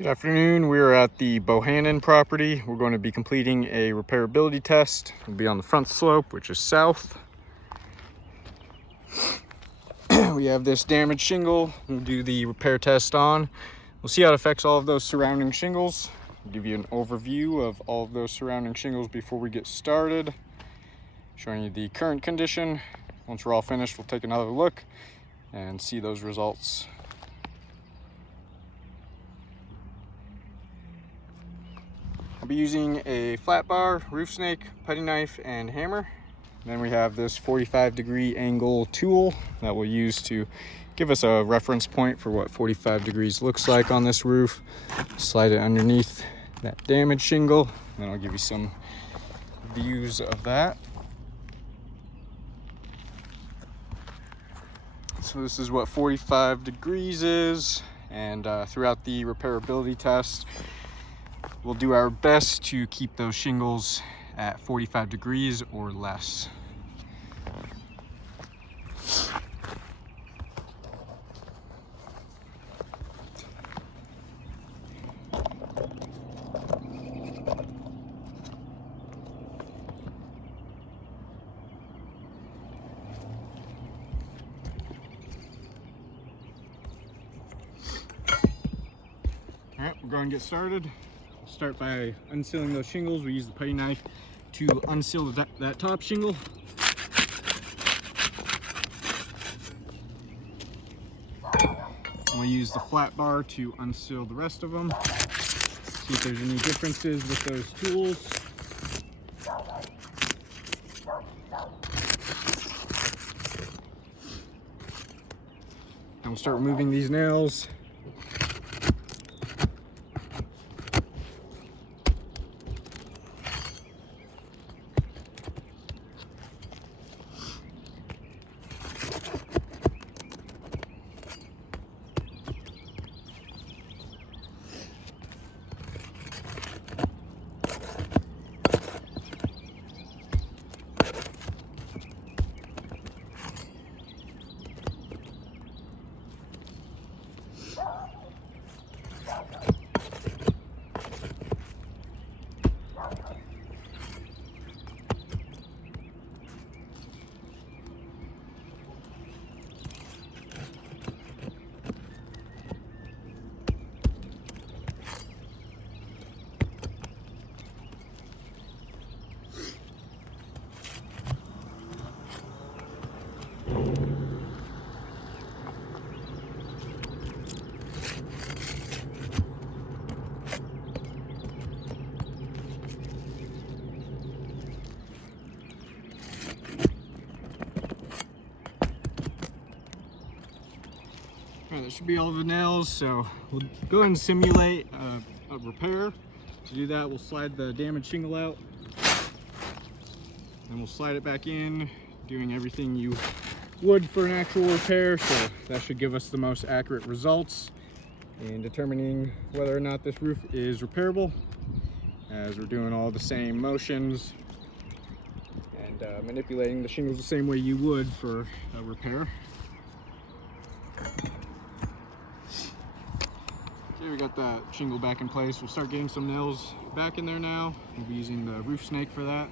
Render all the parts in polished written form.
Good afternoon. We are at the Bohannon property. We're going to be completing a repairability test. We'll be on the front slope, which is south. We have this damaged shingle. We'll do the repair test on. We'll see how it affects all of those surrounding shingles. I'll give you an overview of all of those surrounding shingles before we get started. Showing you the current condition. Once we're all finished, we'll take another look and see those results. I'll be using a flat bar, roof snake, putty knife, and hammer. Then we have this 45-degree angle tool that we'll use to give us a reference point for what 45 degrees looks like on this roof. Slide it underneath that damaged shingle, and then I'll give you some views of that. So this is what 45 degrees is, and throughout the repairability test, we'll do our best to keep those shingles at 45 degrees or less. All right, we're going to get started. Start by unsealing those shingles. We use the putty knife to unseal that top shingle. And we use the flat bar to unseal the rest of them. See if there's any differences with those tools. And we'll start removing these nails. All right, that should be all of the nails, so we'll go ahead and simulate a repair. To do that, we'll slide the damaged shingle out, and we'll slide it back in, doing everything you would for an actual repair, so that should give us the most accurate results in determining whether or not this roof is repairable, as we're doing all the same motions and manipulating the shingles the same way you would for a repair. Okay, we got that shingle back in place. We'll start getting some nails back in there now. We'll be using the roof snake for that.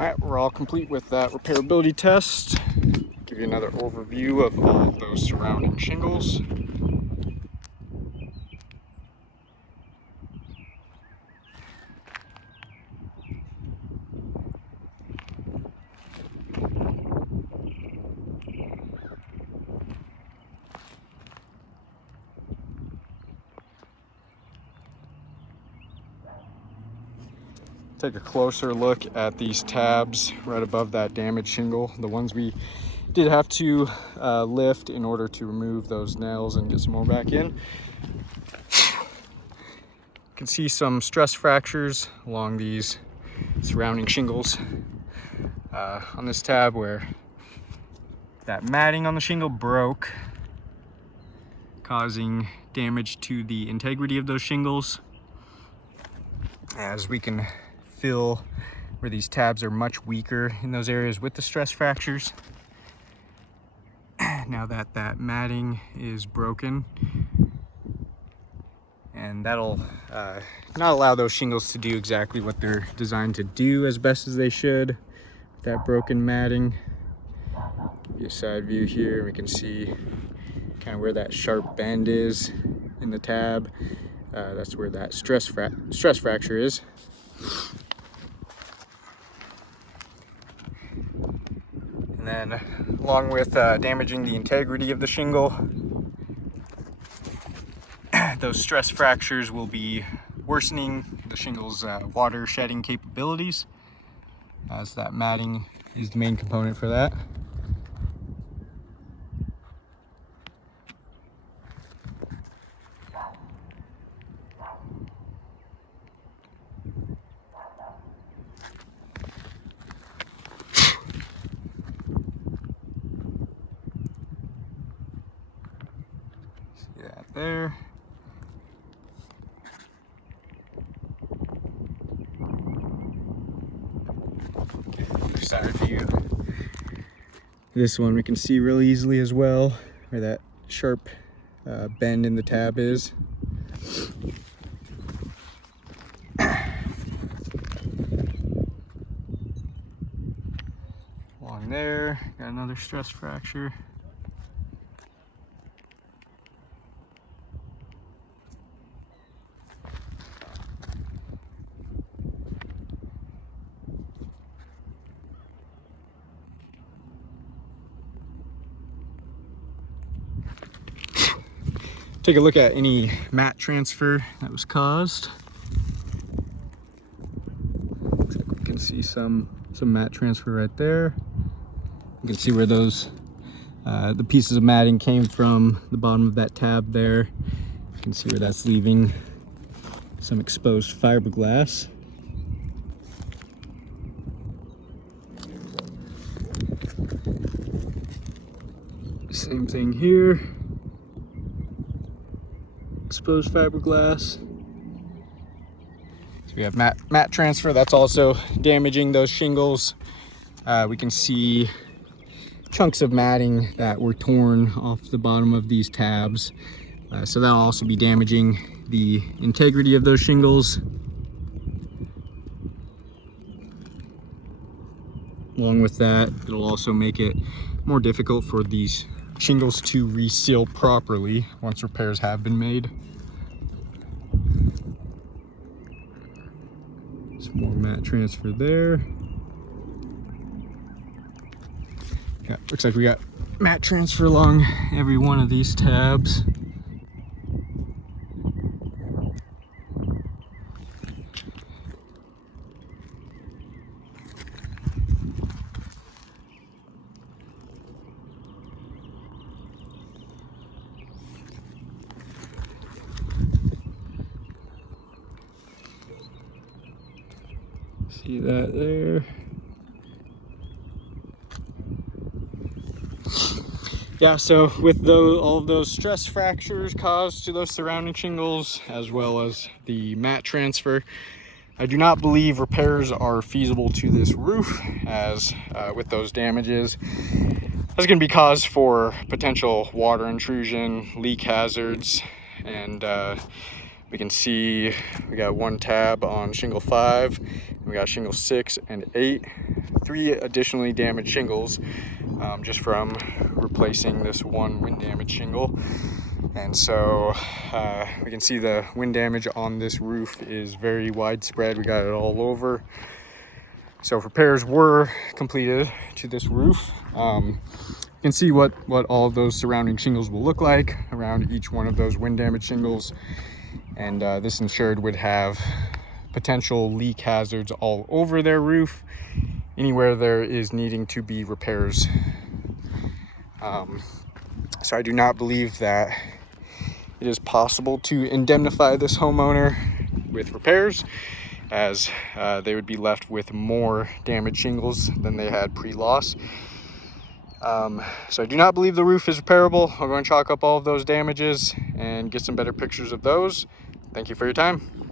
All right, we're all complete with that repairability test. Give you another overview of all of those surrounding shingles. Take a closer look at these tabs right above that damaged shingle, the ones we did have to lift in order to remove those nails and get some more back in. You can see some stress fractures along these surrounding shingles on this tab where that matting on the shingle broke, causing damage to the integrity of those shingles. As we can feel where these tabs are much weaker in those areas with the stress fractures. Now that that matting is broken, and that'll not allow those shingles to do exactly what they're designed to do as best as they should. That broken matting. Give you a side view here, we can see kind of where that sharp bend is in the tab. That's where that stress fracture is. And then along with damaging the integrity of the shingle, those stress fractures will be worsening the shingle's water shedding capabilities, as that matting is the main component for that. See that there. Side view. This one we can see real easily as well, where that sharp bend in the tab is. Along there, got another stress fracture. Take a look at any mat transfer that was caused. Looks like we can see some mat transfer right there. You can see where those the pieces of matting came from, the bottom of that tab there. You can see where that's leaving some exposed fiberglass. Same thing here. Exposed fiberglass. So we have mat transfer that's also damaging those shingles. We can see chunks of matting that were torn off the bottom of these tabs. So that'll also be damaging the integrity of those shingles. Along with that, it'll also make it more difficult for these shingles to reseal properly once repairs have been made. Some more mat transfer there. Yeah, looks like we got mat transfer along every one of these tabs. See that there? Yeah, so with all of those stress fractures caused to those surrounding shingles, as well as the mat transfer, I do not believe repairs are feasible to this roof, as with those damages, that's going to be cause for potential water intrusion, leak hazards, and We can see we got one tab on shingle 5, we got shingle 6 and 8, 3 additionally damaged shingles just from replacing this one wind damage shingle. And so we can see the wind damage on this roof is very widespread. We got it all over. So repairs were completed to this roof. You can see what all of those surrounding shingles will look like around each one of those wind damage shingles. And this insured would have potential leak hazards all over their roof, anywhere there is needing to be repairs. So I do not believe that it is possible to indemnify this homeowner with repairs, as they would be left with more damaged shingles than they had pre-loss. So I do not believe the roof is repairable. I'll go and chalk up all of those damages and get some better pictures of those. Thank you for your time.